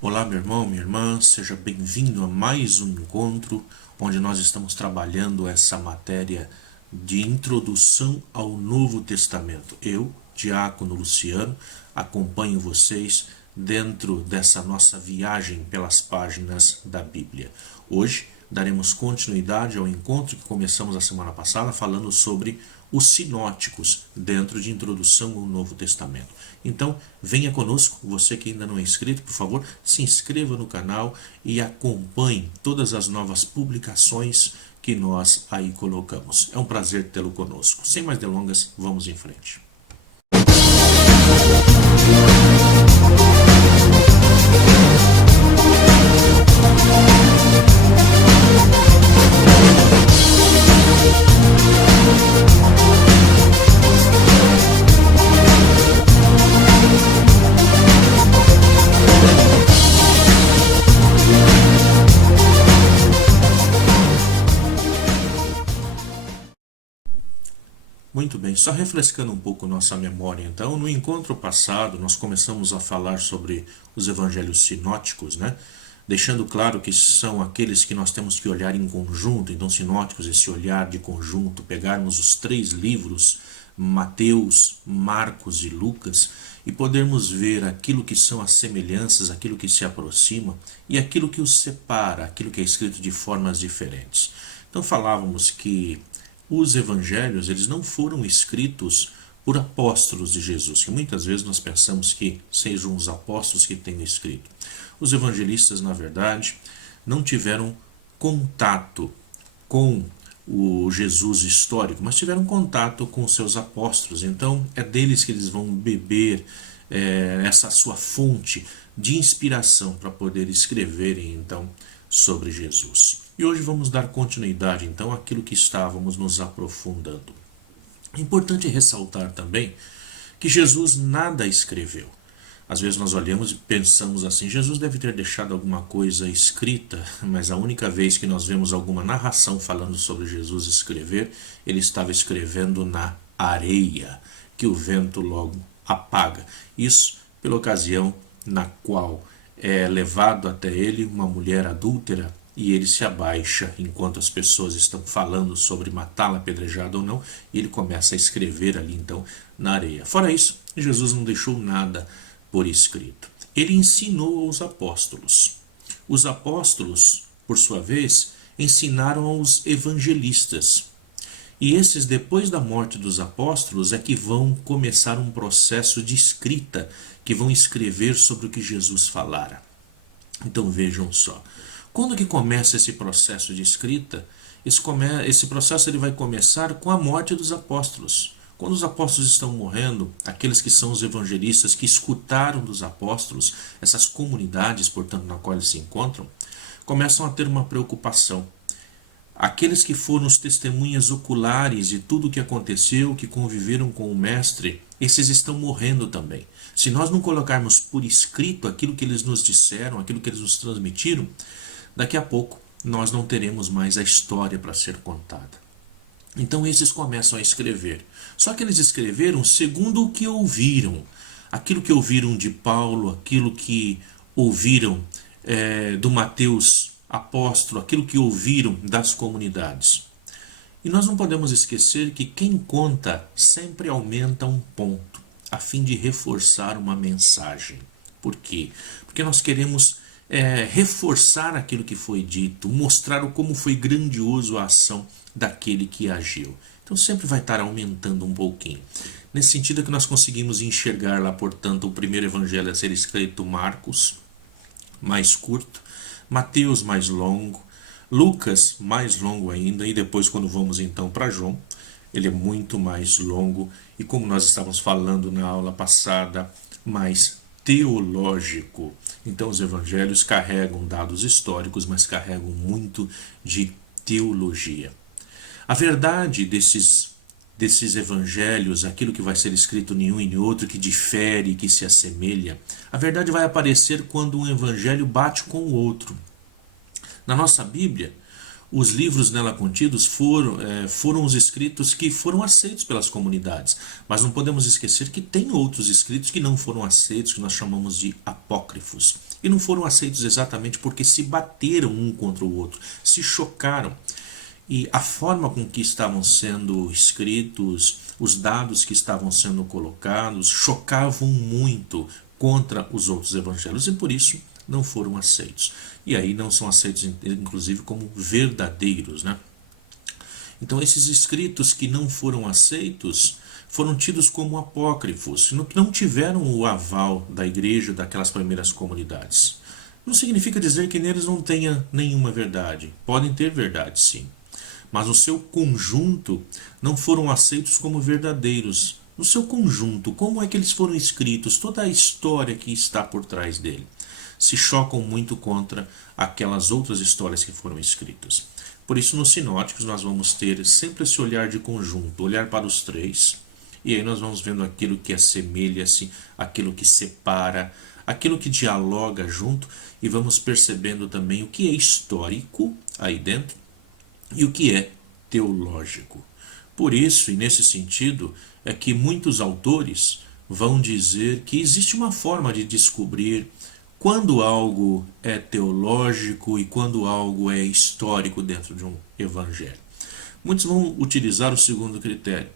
Olá, meu irmão, minha irmã, seja bem-vindo a mais um encontro onde nós estamos trabalhando essa matéria de introdução ao Novo Testamento. Eu, Diácono Luciano, acompanho vocês dentro dessa nossa viagem pelas páginas da Bíblia. Hoje daremos continuidade ao encontro que começamos a semana passada falando sobre os sinóticos dentro de introdução ao Novo Testamento. Então, venha conosco, você que ainda não é inscrito, por favor, se inscreva no canal e acompanhe todas as novas publicações que nós aí colocamos. É um prazer tê-lo conosco. Sem mais delongas, vamos em frente. Muito bem, só refrescando um pouco nossa memória então, no encontro passado nós começamos a falar sobre os evangelhos sinóticos, né? Deixando claro que são aqueles que nós temos que olhar em conjunto, então sinóticos, esse olhar de conjunto, pegarmos os três livros, Mateus, Marcos e Lucas, e podermos ver aquilo que são as semelhanças, aquilo que se aproxima e aquilo que os separa, aquilo que é escrito de formas diferentes. Então falávamos que os evangelhos eles não foram escritos por apóstolos de Jesus, que muitas vezes nós pensamos que sejam os apóstolos que tenham escrito. Os evangelistas, na verdade, não tiveram contato com o Jesus histórico, mas tiveram contato com seus apóstolos. Então é deles que eles vão beber essa sua fonte de inspiração para poder escreverem então sobre Jesus. E hoje vamos dar continuidade então àquilo que estávamos nos aprofundando. É importante ressaltar também que Jesus nada escreveu. Às vezes nós olhamos e pensamos assim, Jesus deve ter deixado alguma coisa escrita, mas a única vez que nós vemos alguma narração falando sobre Jesus escrever, ele estava escrevendo na areia, que o vento logo apaga. Isso pela ocasião na qual é levado até ele uma mulher adúltera e ele se abaixa enquanto as pessoas estão falando sobre matá-la apedrejada ou não, e ele começa a escrever ali então na areia. Fora isso, Jesus não deixou nada por escrito. Ele ensinou aos apóstolos. Os apóstolos, por sua vez, ensinaram aos evangelistas. E esses, depois da morte dos apóstolos, é que vão começar um processo de escrita, que vão escrever sobre o que Jesus falara. Então vejam só. Quando que começa esse processo de escrita? Esse processo ele vai começar com a morte dos apóstolos. Quando os apóstolos estão morrendo, aqueles que são os evangelistas que escutaram dos apóstolos, essas comunidades, portanto, na qual eles se encontram, começam a ter uma preocupação. Aqueles que foram os testemunhas oculares de tudo o que aconteceu, que conviveram com o Mestre, esses estão morrendo também. Se nós não colocarmos por escrito aquilo que eles nos disseram, aquilo que eles nos transmitiram, daqui a pouco nós não teremos mais a história para ser contada. Então esses começam a escrever. Só que eles escreveram segundo o que ouviram. Aquilo que ouviram de Paulo, aquilo que ouviram do Mateus apóstolo, aquilo que ouviram das comunidades. E nós não podemos esquecer que quem conta sempre aumenta um ponto, a fim de reforçar uma mensagem. Por quê? Porque nós queremos reforçar aquilo que foi dito, mostrar como foi grandioso a ação daquele que agiu. Então sempre vai estar aumentando um pouquinho. Nesse sentido é que nós conseguimos enxergar lá, portanto, o primeiro evangelho a ser escrito, Marcos, mais curto, Mateus mais longo, Lucas mais longo ainda, e depois quando vamos então para João, ele é muito mais longo e, como nós estávamos falando na aula passada, mais teológico. Então os evangelhos carregam dados históricos, mas carregam muito de teologia. A verdade desses evangelhos, aquilo que vai ser escrito em um e em outro, que difere, que se assemelha, a verdade vai aparecer quando um evangelho bate com o outro. Na nossa Bíblia, os livros nela contidos foram os escritos que foram aceitos pelas comunidades. Mas não podemos esquecer que tem outros escritos que não foram aceitos, que nós chamamos de apócrifos. E não foram aceitos exatamente porque se bateram um contra o outro, se chocaram. E a forma com que estavam sendo escritos, os dados que estavam sendo colocados, chocavam muito contra os outros evangelhos e por isso não foram aceitos. E aí não são aceitos, inclusive, como verdadeiros, né? Então, esses escritos que não foram aceitos foram tidos como apócrifos, que não tiveram o aval da igreja daquelas primeiras comunidades. Não significa dizer que neles não tenha nenhuma verdade. Podem ter verdade, sim. Mas no seu conjunto não foram aceitos como verdadeiros. No seu conjunto, como é que eles foram escritos, toda a história que está por trás dele, se chocam muito contra aquelas outras histórias que foram escritas. Por isso, nos sinóticos, nós vamos ter sempre esse olhar de conjunto, olhar para os três, e aí nós vamos vendo aquilo que assemelha-se, aquilo que separa, aquilo que dialoga junto, e vamos percebendo também o que é histórico aí dentro e o que é teológico. Por isso, e nesse sentido, é que muitos autores vão dizer que existe uma forma de descobrir quando algo é teológico e quando algo é histórico dentro de um evangelho. Muitos vão utilizar o segundo critério,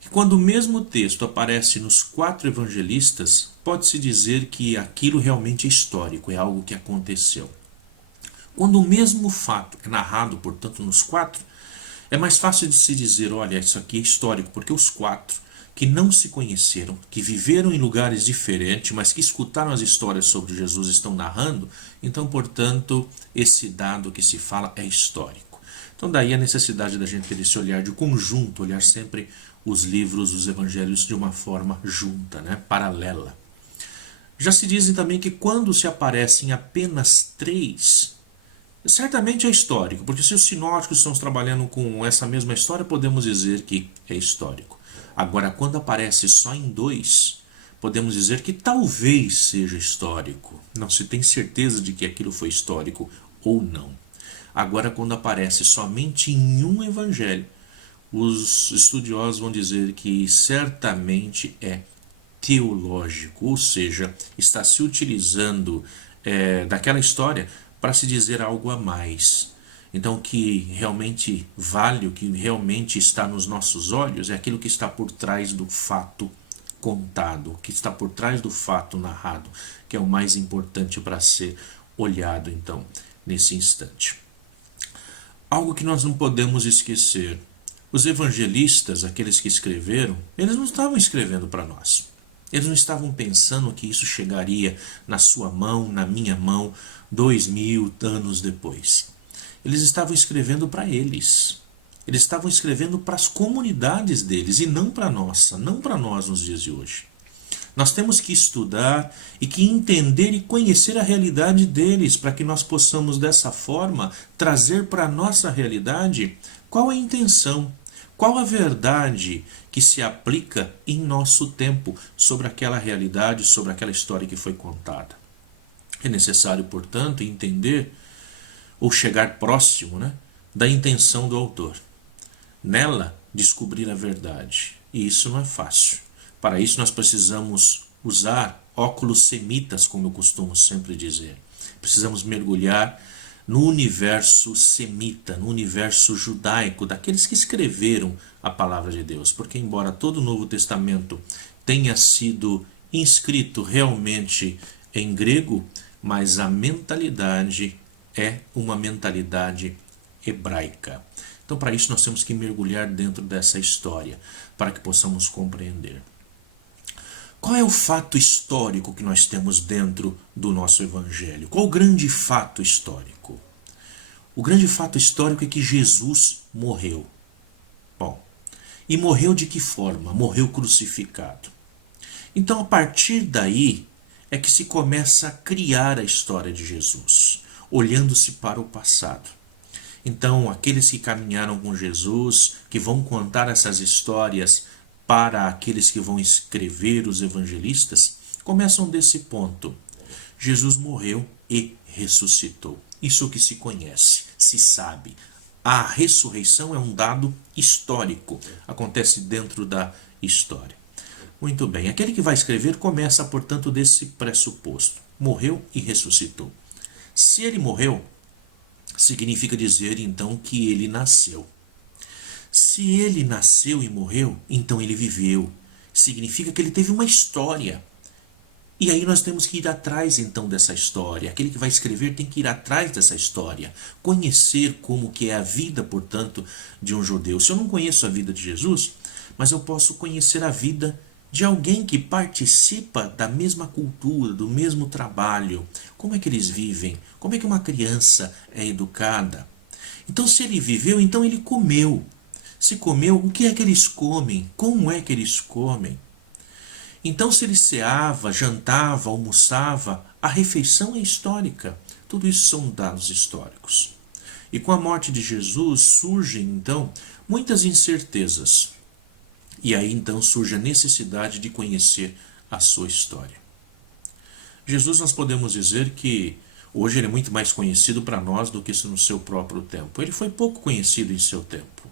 que quando o mesmo texto aparece nos 4 evangelistas, pode-se dizer que aquilo realmente é histórico, é algo que aconteceu. Quando o mesmo fato é narrado, portanto, nos 4, é mais fácil de se dizer, olha, isso aqui é histórico, porque os 4 que não se conheceram, que viveram em lugares diferentes, mas que escutaram as histórias sobre Jesus e estão narrando, então, portanto, esse dado que se fala é histórico. Então, daí a necessidade da gente ter esse olhar de conjunto, olhar sempre os livros, os evangelhos de uma forma junta, né, paralela. Já se dizem também que quando se aparecem apenas 3, certamente é histórico, porque se os sinóticos estão trabalhando com essa mesma história, podemos dizer que é histórico. Agora, quando aparece só em 2, podemos dizer que talvez seja histórico. Não se tem certeza de que aquilo foi histórico ou não. Agora, quando aparece somente em um evangelho, os estudiosos vão dizer que certamente é teológico, ou seja, está se utilizando daquela história para se dizer algo a mais. Então, o que realmente vale, o que realmente está nos nossos olhos é aquilo que está por trás do fato contado, o que está por trás do fato narrado, que é o mais importante para ser olhado, então, nesse instante. Algo que nós não podemos esquecer: os evangelistas, aqueles que escreveram, eles não estavam escrevendo para nós. Eles não estavam pensando que isso chegaria na sua mão, na minha mão, 2000 anos depois. Eles estavam escrevendo para eles. Eles estavam escrevendo para as comunidades deles e não para a nossa, não para nós nos dias de hoje. Nós temos que estudar e que entender e conhecer a realidade deles para que nós possamos dessa forma trazer para a nossa realidade qual a intenção, qual a verdade que se aplica em nosso tempo sobre aquela realidade, sobre aquela história que foi contada. É necessário, portanto, entender ou chegar próximo, né, da intenção do autor. Nela, descobrir a verdade. E isso não é fácil. Para isso, nós precisamos usar óculos semitas, como eu costumo sempre dizer. Precisamos mergulhar no universo semita, no universo judaico, daqueles que escreveram a palavra de Deus. Porque, embora todo o Novo Testamento tenha sido inscrito realmente em grego, mas a mentalidade é uma mentalidade hebraica. Então, para isso, nós temos que mergulhar dentro dessa história, para que possamos compreender. Qual é o fato histórico que nós temos dentro do nosso Evangelho? Qual o grande fato histórico? O grande fato histórico é que Jesus morreu. Bom, e morreu de que forma? Morreu crucificado. Então, a partir daí, é que se começa a criar a história de Jesus, olhando-se para o passado. Então, aqueles que caminharam com Jesus, que vão contar essas histórias para aqueles que vão escrever os evangelistas, começam desse ponto. Jesus morreu e ressuscitou. Isso que se conhece, se sabe. A ressurreição é um dado histórico, acontece dentro da história. Muito bem, aquele que vai escrever começa, portanto, desse pressuposto. morreu e ressuscitou. Se ele morreu, significa dizer então que ele nasceu. Se ele nasceu e morreu, então ele viveu. Significa que ele teve uma história. E aí nós temos que ir atrás então dessa história. Aquele que vai escrever tem que ir atrás dessa história. Conhecer como que é a vida, portanto, de um judeu. Se eu não conheço a vida de Jesus, mas eu posso conhecer a vida de alguém que participa da mesma cultura, do mesmo trabalho. Como é que eles vivem? Como é que uma criança é educada? Então, se ele viveu, então ele comeu. Se comeu, o que é que eles comem? Como é que eles comem? Então, se ele ceava, jantava, almoçava, a refeição é histórica. Tudo isso são dados históricos. E com a morte de Jesus surgem, então, muitas incertezas. E aí, então, surge a necessidade de conhecer a sua história. Jesus, nós podemos dizer que hoje ele é muito mais conhecido para nós do que isso no seu próprio tempo. Ele foi pouco conhecido em seu tempo.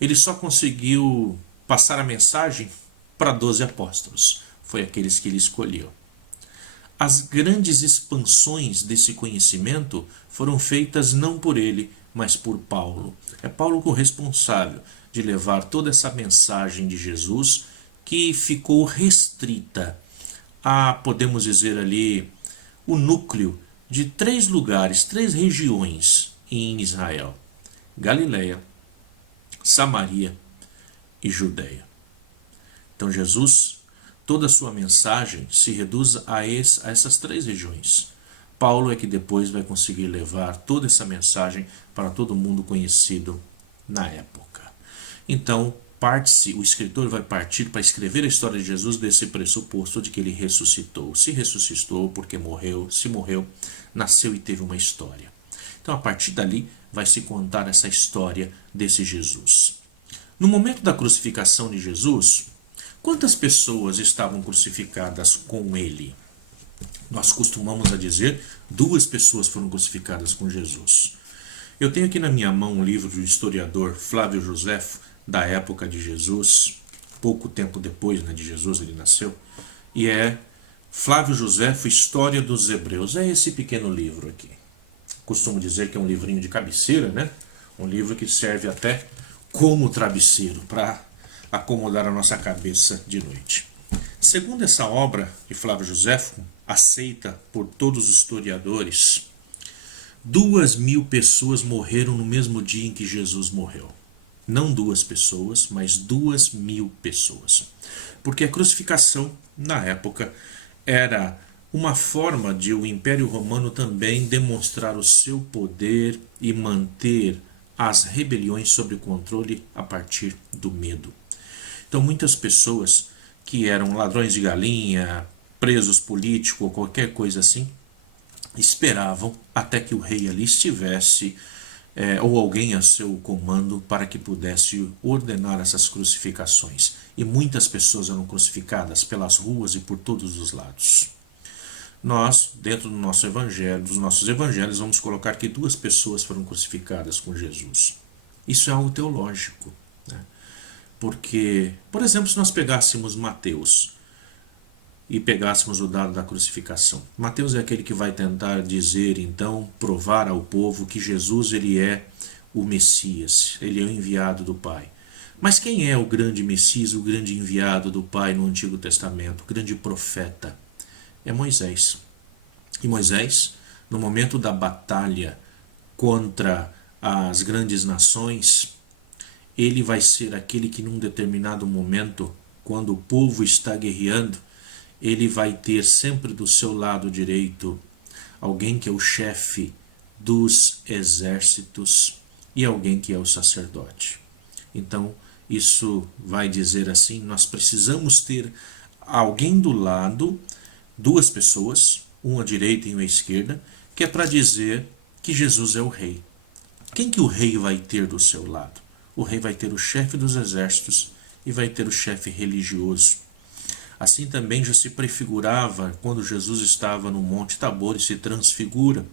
Ele só conseguiu passar a mensagem para 12 apóstolos. Foi aqueles que ele escolheu. As grandes expansões desse conhecimento foram feitas não por ele, mas por Paulo. É Paulo o responsável de levar toda essa mensagem de Jesus que ficou restrita a, podemos dizer ali, o núcleo de 3 lugares, 3 regiões em Israel: Galileia, Samaria e Judeia. Então Jesus, toda a sua mensagem se reduz a essas 3 regiões. Paulo é que depois vai conseguir levar toda essa mensagem para todo mundo conhecido na época. Então, o escritor vai partir para escrever a história de Jesus desse pressuposto de que ele ressuscitou. Se ressuscitou porque morreu, se morreu, nasceu e teve uma história. Então, a partir dali, vai se contar essa história desse Jesus. No momento da crucificação de Jesus, quantas pessoas estavam crucificadas com ele? Nós costumamos a dizer 2 pessoas foram crucificadas com Jesus. Eu tenho aqui na minha mão um livro do historiador Flávio Josefo, da época de Jesus, pouco tempo depois, né, de Jesus ele nasceu, e é Flávio Josefo, História dos Hebreus. É esse pequeno livro aqui. Costumo dizer que é um livrinho de cabeceira, né? Um livro que serve até como travesseiro para acomodar a nossa cabeça de noite. Segundo essa obra de Flávio Josefo, aceita por todos os historiadores, 2.000 pessoas morreram no mesmo dia em que Jesus morreu. Não 2 pessoas, mas 2.000 pessoas. Porque a crucificação, na época, era uma forma de o Império Romano também demonstrar o seu poder e manter as rebeliões sob controle a partir do medo. Então, muitas pessoas que eram ladrões de galinha, presos políticos ou qualquer coisa assim, esperavam até que o rei ali estivesse ou alguém a seu comando para que pudesse ordenar essas crucificações. E muitas pessoas eram crucificadas pelas ruas e por todos os lados. Nós, dentro do nosso evangelho, dos nossos evangelhos, vamos colocar que 2 pessoas foram crucificadas com Jesus. Isso é algo teológico, né? Porque, por exemplo, se nós pegássemos Mateus e pegássemos o dado da crucificação. Mateus é aquele que vai tentar dizer, então, provar ao povo que Jesus ele é o Messias, ele é o enviado do Pai. Mas quem é o grande Messias, o grande enviado do Pai no Antigo Testamento, o grande profeta? É Moisés. E Moisés, no momento da batalha contra as grandes nações, ele vai ser aquele que num determinado momento, quando o povo está guerreando, ele vai ter sempre do seu lado direito alguém que é o chefe dos exércitos e alguém que é o sacerdote. Então, isso vai dizer assim, nós precisamos ter alguém do lado, 2 pessoas, uma à direita e uma à esquerda, que é para dizer que Jesus é o rei. Quem que o rei vai ter do seu lado? O rei vai ter o chefe dos exércitos e vai ter o chefe religioso. Assim também já se prefigurava quando Jesus estava no Monte Tabor e se transfigura.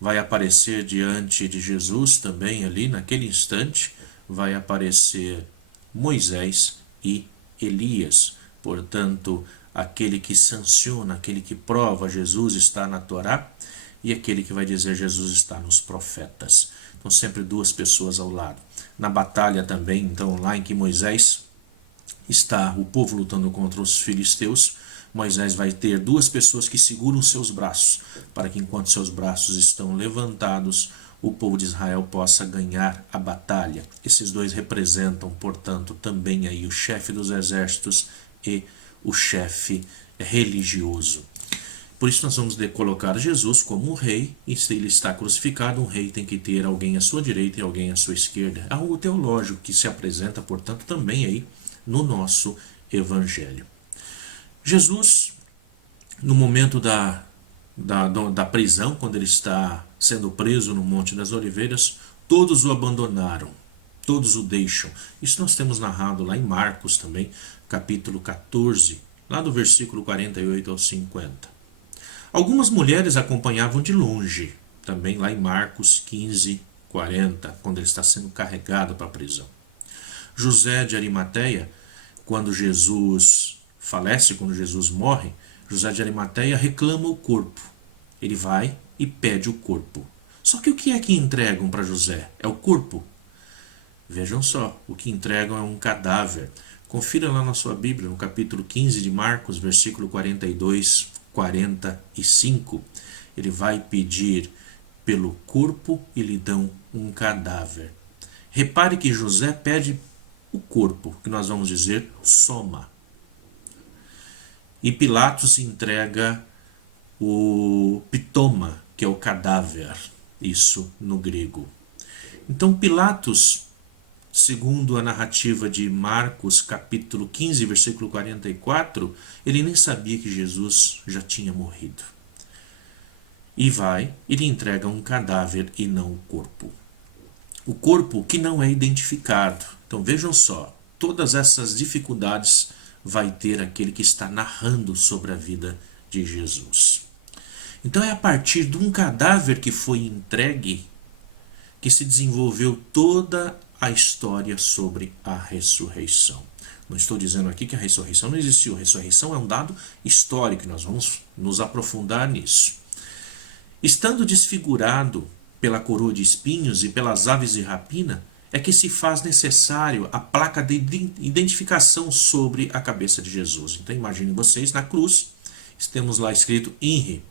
Vai aparecer diante de Jesus também ali, naquele instante, vai aparecer Moisés e Elias. Portanto, aquele que sanciona, aquele que prova Jesus está na Torá, e aquele que vai dizer Jesus está nos profetas. Então sempre duas pessoas ao lado. Na batalha também, então lá em que Moisés está o povo lutando contra os filisteus, Moisés vai ter duas pessoas que seguram seus braços, para que enquanto seus braços estão levantados, o povo de Israel possa ganhar a batalha. Esses dois representam, portanto, também aí o chefe dos exércitos e o chefe religioso. Por isso nós vamos colocar Jesus como um rei, e se ele está crucificado, um rei tem que ter alguém à sua direita e alguém à sua esquerda. É algo teológico que se apresenta, portanto, também aí no nosso evangelho. Jesus, no momento da prisão, quando ele está sendo preso no Monte das Oliveiras, todos o abandonaram, todos o deixam. Isso nós temos narrado lá em Marcos também, capítulo 14, lá do versículo 48 ao 50. Algumas mulheres acompanhavam de longe, também lá em Marcos 15, 40, quando ele está sendo carregado para a prisão. José de Arimateia, quando Jesus falece, quando Jesus morre, José de Arimateia reclama o corpo. Ele vai e pede o corpo. Só que o que é que entregam para José? É o corpo? Vejam só, o que entregam é um cadáver. Confira lá na sua Bíblia, no capítulo 15 de Marcos, versículo 42, 45. Ele vai pedir pelo corpo e lhe dão um cadáver. Repare que José pede o corpo, que nós vamos dizer soma. E Pilatos entrega o pitoma, que é o cadáver, isso no grego. Então Pilatos, segundo a narrativa de Marcos, capítulo 15, versículo 44, ele nem sabia que Jesus já tinha morrido. E ele entrega um cadáver e não o corpo. O corpo que não é identificado. Então vejam só, todas essas dificuldades vai ter aquele que está narrando sobre a vida de Jesus. Então é a partir de um cadáver que foi entregue que se desenvolveu toda a história sobre a ressurreição. Não estou dizendo aqui que a ressurreição não existiu. A ressurreição é um dado histórico, nós vamos nos aprofundar nisso. Estando desfigurado pela coroa de espinhos e pelas aves de rapina, é que se faz necessário a placa de identificação sobre a cabeça de Jesus. Então imaginem vocês, na cruz, temos lá escrito INRI.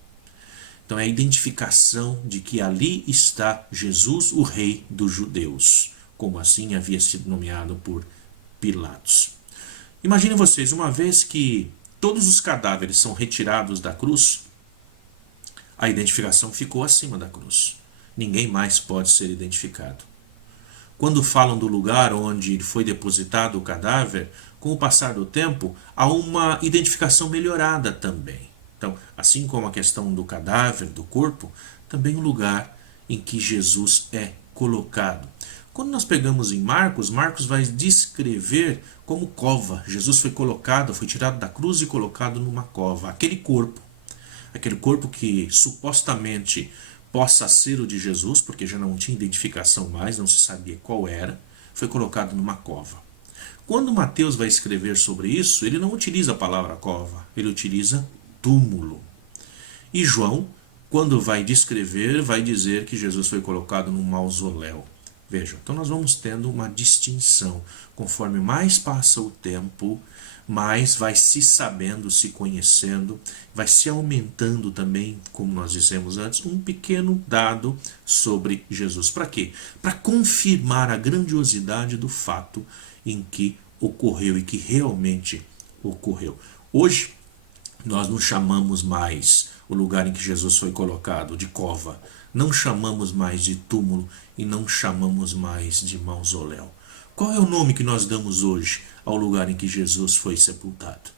Então é a identificação de que ali está Jesus, o rei dos judeus, como assim havia sido nomeado por Pilatos. Imaginem vocês, uma vez que todos os cadáveres são retirados da cruz, a identificação ficou acima da cruz. Ninguém mais pode ser identificado. Quando falam do lugar onde foi depositado o cadáver, com o passar do tempo, há uma identificação melhorada também. Então, assim como a questão do cadáver, do corpo, também o lugar em que Jesus é colocado. Quando nós pegamos em Marcos, Marcos vai descrever como cova. Jesus foi colocado, foi tirado da cruz e colocado numa cova. Aquele corpo que supostamente possa ser o de Jesus, porque já não tinha identificação mais, não se sabia qual era, foi colocado numa cova. Quando Mateus vai escrever sobre isso, ele não utiliza a palavra cova, ele utiliza túmulo. E João, quando vai descrever, vai dizer que Jesus foi colocado num mausoléu. Vejam, então nós vamos tendo uma distinção. Conforme mais passa o tempo, mais vai se sabendo, se conhecendo, vai se aumentando também, como nós dissemos antes, um pequeno dado sobre Jesus. Para quê? Para confirmar a grandiosidade do fato em que ocorreu e que realmente ocorreu. Hoje, nós não chamamos mais o lugar em que Jesus foi colocado de cova, não chamamos mais de túmulo e não chamamos mais de mausoléu. Qual é o nome que nós damos hoje ao lugar em que Jesus foi sepultado?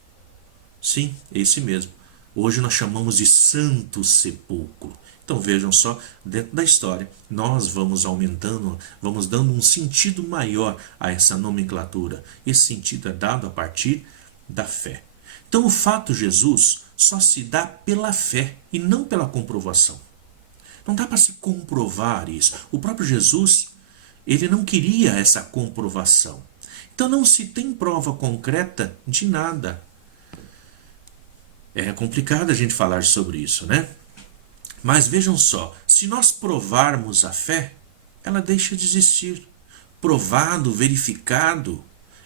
Sim, esse mesmo. Hoje nós chamamos de Santo Sepulcro. Então vejam só, dentro da história, nós vamos aumentando, vamos dando um sentido maior a essa nomenclatura. Esse sentido é dado a partir da fé. Então o fato Jesus só se dá pela fé e não pela comprovação. Não dá para se comprovar isso. O próprio Jesus, ele não queria essa comprovação. Então não se tem prova concreta de nada. É complicado a gente falar sobre isso, né? Mas vejam só, se nós provarmos a fé, ela deixa de existir. Provado, verificado,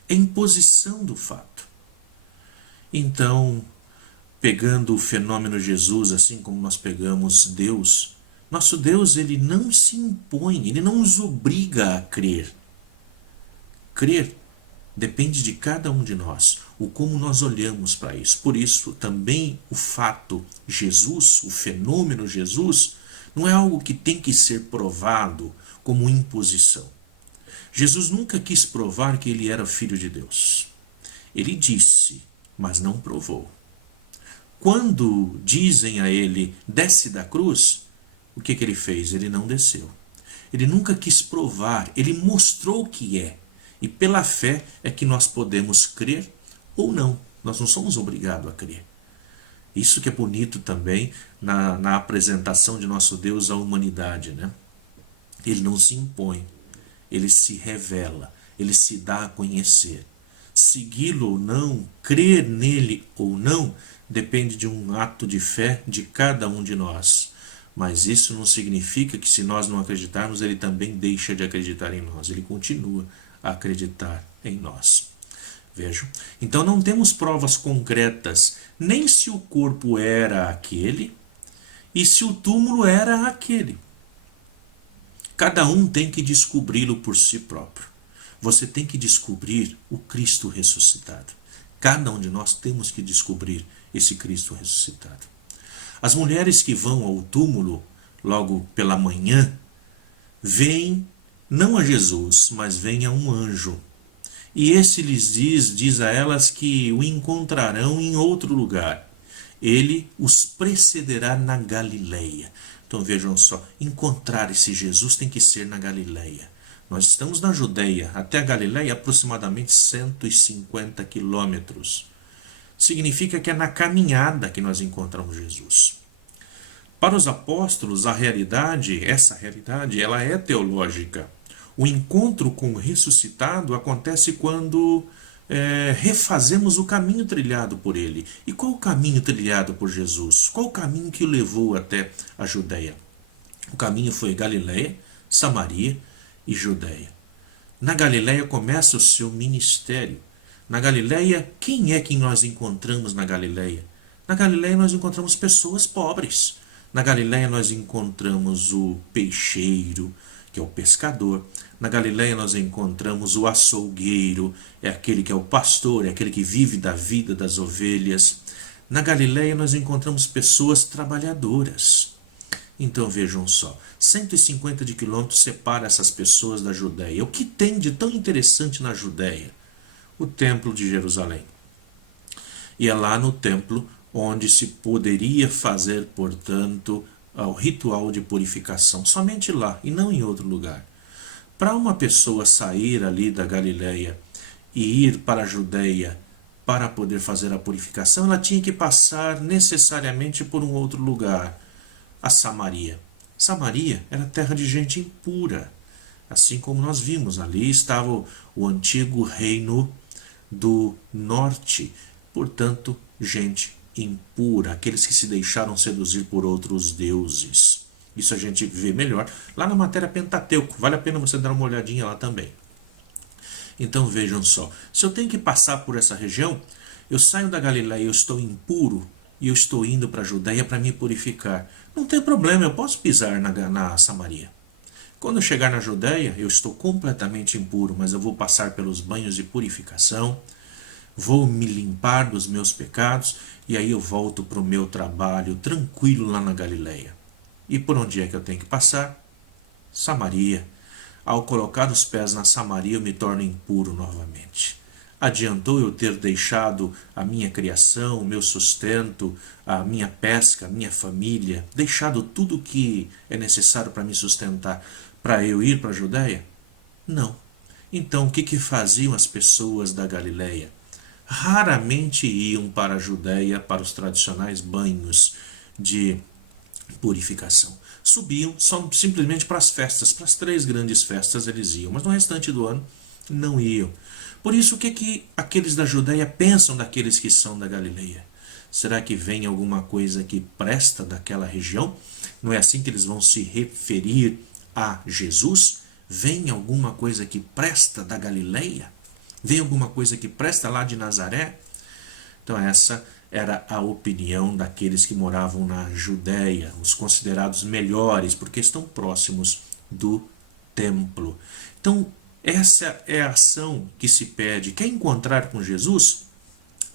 é imposição do fato. Então, pegando o fenômeno Jesus, assim como nós pegamos Deus, nosso Deus, ele não se impõe, ele não nos obriga a crer. Crer depende de cada um de nós, o como nós olhamos para isso. Por isso, também o fato Jesus, o fenômeno Jesus, não é algo que tem que ser provado como imposição. Jesus nunca quis provar que ele era filho de Deus. Ele disse, mas não provou. Quando dizem a ele, desce da cruz, o que ele fez? Ele não desceu. Ele nunca quis provar, ele mostrou que é. E pela fé é que nós podemos crer ou não. Nós não somos obrigados a crer. Isso que é bonito também na apresentação de nosso Deus à humanidade, né? Ele não se impõe, ele se revela, ele se dá a conhecer. Segui-lo ou não, crer nele ou não, depende de um ato de fé de cada um de nós. Mas isso não significa que se nós não acreditarmos, ele também deixa de acreditar em nós. Ele continua a acreditar em nós. Vejam. Então não temos provas concretas, nem se o corpo era aquele e se o túmulo era aquele. Cada um tem que descobri-lo por si próprio. Você tem que descobrir o Cristo ressuscitado. Cada um de nós temos que descobrir esse Cristo ressuscitado. As mulheres que vão ao túmulo logo pela manhã veem não a Jesus, mas veem a um anjo. E esse lhes diz a elas que o encontrarão em outro lugar. Ele os precederá na Galileia. Então vejam só, encontrar esse Jesus tem que ser na Galileia. Nós estamos na Judeia, até a Galileia aproximadamente 150 quilômetros. Significa que é na caminhada que nós encontramos Jesus. Para os apóstolos, essa realidade, ela é teológica. O encontro com o ressuscitado acontece quando refazemos o caminho trilhado por ele. E qual o caminho trilhado por Jesus? Qual o caminho que o levou até a Judeia? O caminho foi Galileia, Samaria e Judeia. Na Galileia começa o seu ministério. Na Galileia, quem é que nós encontramos na Galileia? Na Galileia nós encontramos pessoas pobres. Na Galileia nós encontramos o peixeiro, que é o pescador. Na Galileia nós encontramos o açougueiro, é aquele que é o pastor, é aquele que vive da vida das ovelhas. Na Galileia nós encontramos pessoas trabalhadoras. Então vejam só, 150 de quilômetros separa essas pessoas da Judeia. O que tem de tão interessante na Judeia? O Templo de Jerusalém. E é lá no templo onde se poderia fazer, portanto, o ritual de purificação. Somente lá e não em outro lugar. Para uma pessoa sair ali da Galileia e ir para a Judeia para poder fazer a purificação, ela tinha que passar necessariamente por um outro lugar, a Samaria. Samaria era terra de gente impura. Assim como nós vimos, ali estava o antigo reino do norte, portanto, gente impura, aqueles que se deixaram seduzir por outros deuses. Isso a gente vê melhor lá na matéria Pentateuco, vale a pena você dar uma olhadinha lá também. Então vejam só, se eu tenho que passar por essa região, eu saio da Galileia, eu estou impuro e eu estou indo para a Judeia para me purificar. Não tem problema, eu posso pisar na Samaria. Quando eu chegar na Judeia, eu estou completamente impuro, mas eu vou passar pelos banhos de purificação, vou me limpar dos meus pecados e aí eu volto para o meu trabalho tranquilo lá na Galileia. E por onde é que eu tenho que passar? Samaria. Ao colocar os pés na Samaria, eu me torno impuro novamente. Adiantou eu ter deixado a minha criação, o meu sustento, a minha pesca, a minha família, deixado tudo o que é necessário para me sustentar, para eu ir para a Judeia? Não. Então, o que faziam as pessoas da Galileia? Raramente iam para a Judeia, para os tradicionais banhos de purificação. Subiam simplesmente para as festas, para as 3 grandes festas eles iam, mas no restante do ano não iam. Por isso, o que aqueles da Judeia pensam daqueles que são da Galileia? Será que vem alguma coisa que presta daquela região? Não é assim que eles vão se referir a Jesus? Vem alguma coisa que presta da Galileia? Vem alguma coisa que presta lá de Nazaré? Então essa era a opinião daqueles que moravam na Judéia, os considerados melhores, porque estão próximos do templo. Então essa é a ação que se pede. Quer encontrar com Jesus?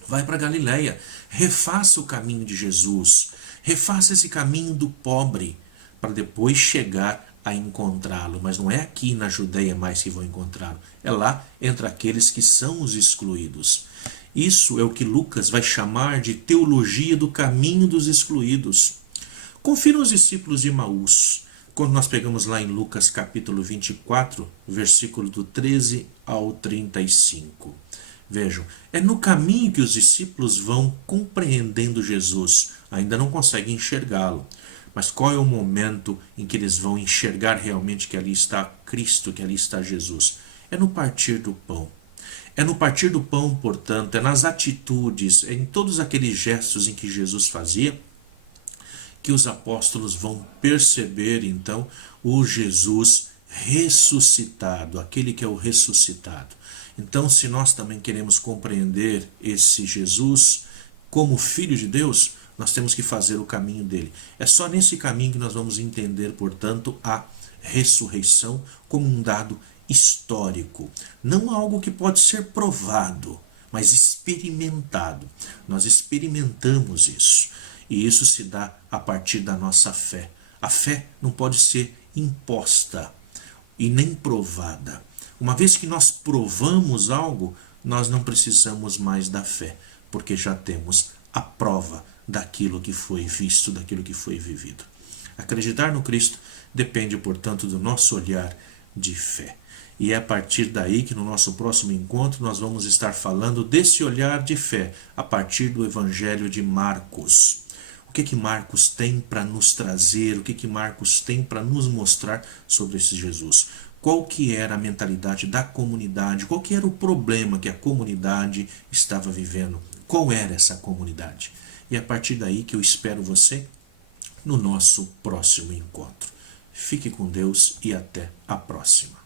Vai para Galileia, refaça o caminho de Jesus, refaça esse caminho do pobre, para depois chegar a encontrá-lo. Mas não é aqui na Judéia mais que vão encontrá-lo, é lá entre aqueles que são os excluídos. Isso é o que Lucas vai chamar de teologia do caminho dos excluídos. Confira os discípulos de Emaús, quando nós pegamos lá em Lucas capítulo 24, versículo do 13 ao 35. Vejam, é no caminho que os discípulos vão compreendendo Jesus, ainda não conseguem enxergá-lo. Mas qual é o momento em que eles vão enxergar realmente que ali está Cristo, que ali está Jesus? É no partir do pão. É no partir do pão, portanto, é nas atitudes, é em todos aqueles gestos em que Jesus fazia, que os apóstolos vão perceber, então, o Jesus ressuscitado, aquele que é o ressuscitado. Então, se nós também queremos compreender esse Jesus como Filho de Deus, nós temos que fazer o caminho dele. É só nesse caminho que nós vamos entender, portanto, a ressurreição como um dado histórico. Não algo que pode ser provado, mas experimentado. Nós experimentamos isso. E isso se dá a partir da nossa fé. A fé não pode ser imposta e nem provada. Uma vez que nós provamos algo, nós não precisamos mais da fé, porque já temos a prova daquilo que foi visto, daquilo que foi vivido. Acreditar no Cristo depende, portanto, do nosso olhar de fé. E é a partir daí que no nosso próximo encontro nós vamos estar falando desse olhar de fé, a partir do Evangelho de Marcos. O que Marcos tem para nos trazer, o que Marcos tem para nos mostrar sobre esse Jesus? Qual que era a mentalidade da comunidade? Qual que era o problema que a comunidade estava vivendo? Qual era essa comunidade? E é a partir daí que eu espero você no nosso próximo encontro. Fique com Deus e até a próxima.